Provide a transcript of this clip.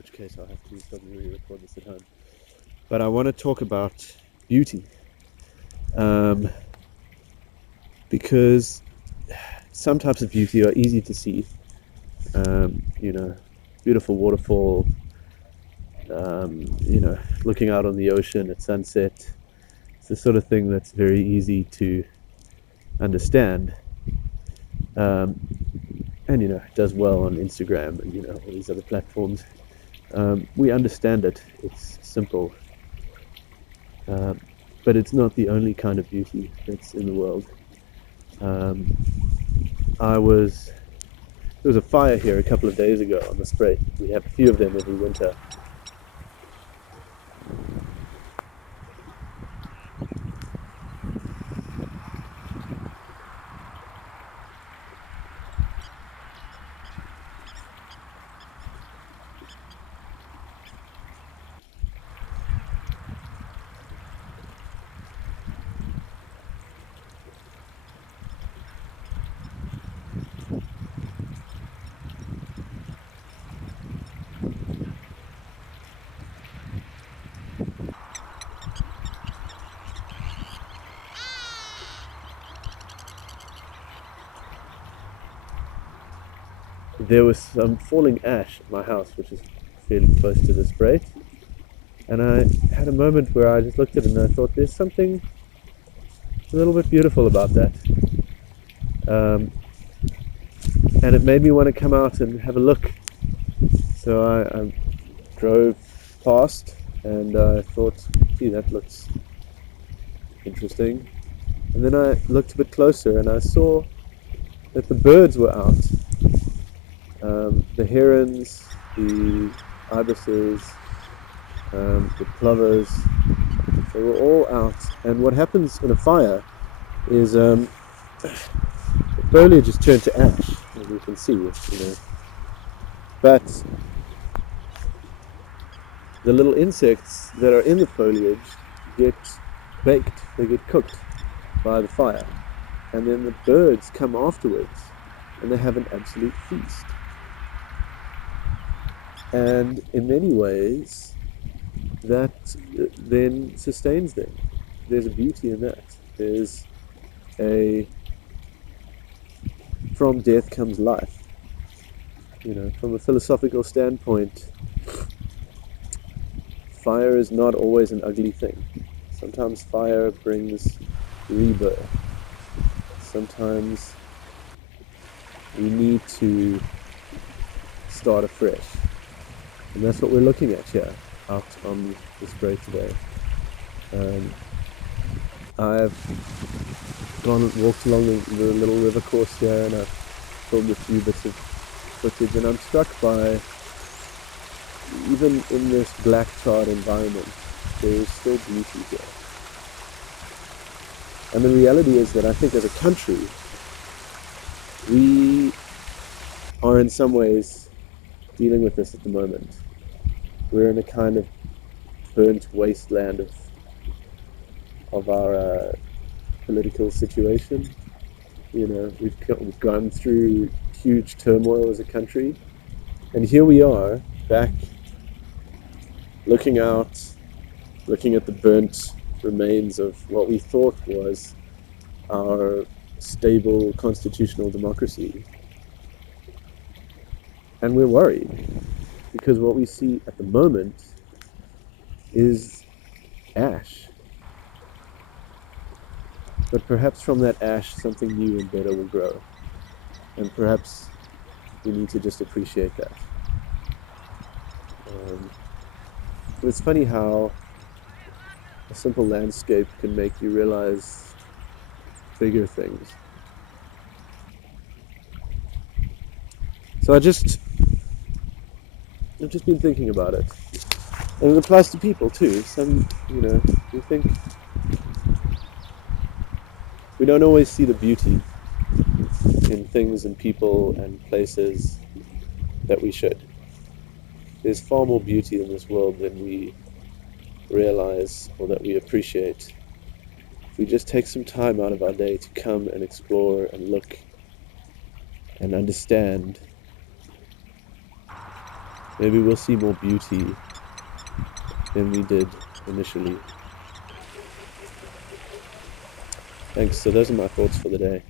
which case I'll have to probably re-record this at home. But I want to talk about beauty, because some types of beauty are easy to see. Beautiful waterfall, looking out on the ocean at sunset. It's the sort of thing that's very easy to understand. And it does well on Instagram and all these other platforms. We understand it. It's simple, but it's not the only kind of beauty that's in the world. There was a fire here a couple of days ago on the Spruit. We have a few of them every winter. There was some falling ash at my house, which is fairly close to the Spruit, and I had a moment where I just looked at it and I thought, there's something a little bit beautiful about that. And it made me want to come out and have a look. So I drove past and I thought, gee, that looks interesting. And then I looked a bit closer and I saw that the birds were out. The herons, the ibises, the plovers, they were all out. And what happens in a fire is the foliage is turned to ash, as you can see, But the little insects that are in the foliage get baked, they get cooked by the fire. And then the birds come afterwards and they have an absolute feast. And in many ways, that then sustains them. There's a beauty in that. From death comes life. From a philosophical standpoint, fire is not always an ugly thing. Sometimes fire brings rebirth. Sometimes we need to start afresh. And that's what we're looking at here, out on the Spruit today. I've walked along the little river course here and I've filmed a few bits of footage, and I'm struck by, even in this black charred environment, there is still beauty here. And the reality is that I think as a country, we are in some ways dealing with this at the moment. We're in a kind of burnt wasteland of our political situation. We've gone through huge turmoil as a country, and here we are back looking at the burnt remains of what we thought was our stable constitutional democracy. And we're worried because what we see at the moment is ash. But perhaps from that ash something new and better will grow. And perhaps we need to just appreciate that. But it's funny how a simple landscape can make you realize bigger things. So I've just been thinking about it. And it applies to people too. We think we don't always see the beauty in things and people and places that we should. There's far more beauty in this world than we realize or that we appreciate. If we just take some time out of our day to come and explore and look and understand maybe we'll see more beauty than we did initially. Thanks. So those are my thoughts for the day.